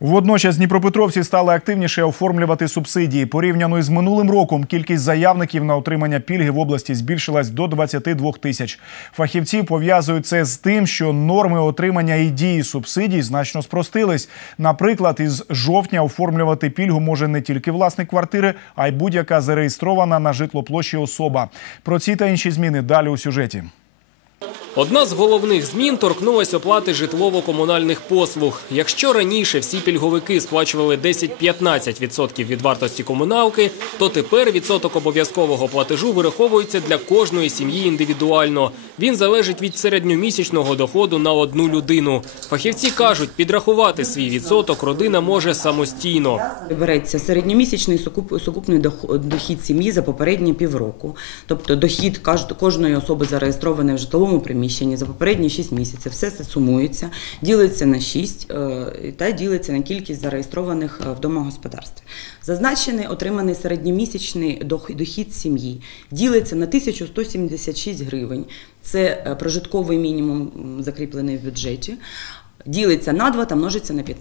Водночас дніпропетровці стали активніше оформлювати субсидії. Порівняно із минулим роком кількість заявників на отримання пільги в області збільшилась до 22 тисяч. Фахівці пов'язують це з тим, що норми отримання і дії субсидій значно спростились. Наприклад, із жовтня оформлювати пільгу може не тільки власник квартири, а й будь-яка зареєстрована на житлоплощі особа. Про ці та інші зміни далі у сюжеті. Одна з головних змін торкнулась оплати житлово-комунальних послуг. Якщо раніше всі пільговики сплачували 10-15% від вартості комуналки, то тепер відсоток обов'язкового платежу вираховується для кожної сім'ї індивідуально. Він залежить від середньомісячного доходу на одну людину. Фахівці кажуть, підрахувати свій відсоток родина може самостійно. Береться середньомісячний сукуп- сукупний дох- дохід сім'ї за попередні півроку, тобто дохід кожної особи зареєстрованої в житловому приміщенні за попередні 6 місяців. Все це сумується, ділиться на 6 е, та ділиться на кількість зареєстрованих е, в домогосподарстві. Зазначений отриманий середньомісячний дох- дохід сім'ї ділиться на 1176 гривень. Це е, прожитковий мінімум закріплений в бюджеті. Ділиться на 2 та множиться на 15%.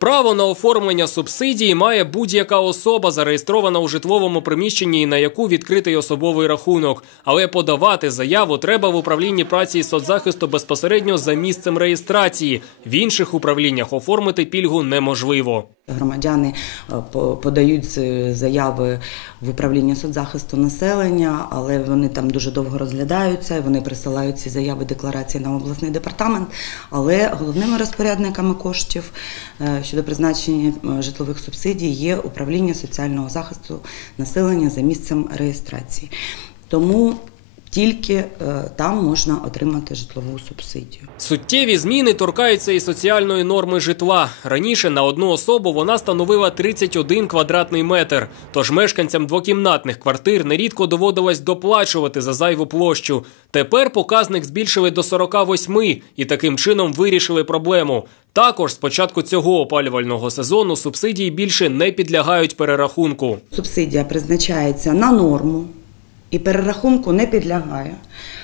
Право на оформлення субсидії має будь-яка особа, зареєстрована у житловому приміщенні, і на яку відкритий особовий рахунок. Але подавати заяву треба в управлінні праці і соцзахисту безпосередньо за місцем реєстрації. В інших управліннях оформити пільгу неможливо. Громадяни е, по- подають е, заяви в управління соцзахисту населення, але вони там дуже довго розглядаються. Вони присилають ці заяви декларації на обласний департамент. Але головними розпорядниками коштів е, щодо призначення е, житлових субсидій є управління соціального захисту населення за місцем реєстрації. Тому тільки е, там можна отримати житлову субсидію. Суттєві зміни торкаються і соціальної норми житла. Раніше на одну особу вона становила 31 квадратний метр. Тож мешканцям двокімнатних квартир нерідко доводилось доплачувати за зайву площу. Тепер показник збільшили до 48 і таким чином вирішили проблему. Також з початку цього опалювального сезону субсидії більше не підлягають перерахунку. Субсидія призначається на норму і перерахунку не підлягає.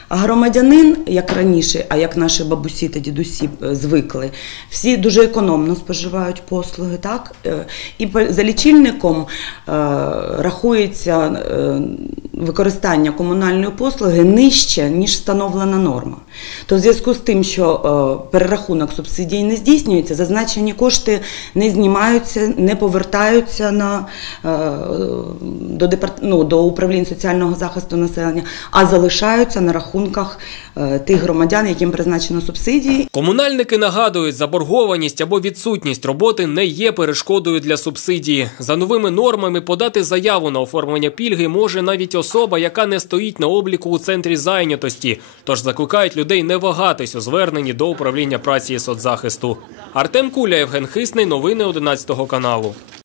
А громадянин, як раніше, а як наші бабусі та дідусі е, звикли, всі дуже економно споживають послуги, так? Е, І за лічильником е, рахується використання комунальної послуги нижче, ніж встановлена норма. То в зв'язку з тим, що е, перерахунок субсидій не здійснюється, зазначені кошти не знімаються, не повертаються на, е, до, департ... ну, до управлінь соціального захисту населення, а залишаються на рахунках е, тих громадян, яким призначено субсидії. Комунальники нагадують, заборгованість або відсутність роботи не є перешкодою для субсидії. За новими нормами подати заяву на оформлення пільги може навіть особа, яка не стоїть на обліку у центрі зайнятості. Тож закликають людей не вагатись у зверненні до управління праці і соцзахисту. Артем Куля, Євген Хисний. Новини 11 каналу.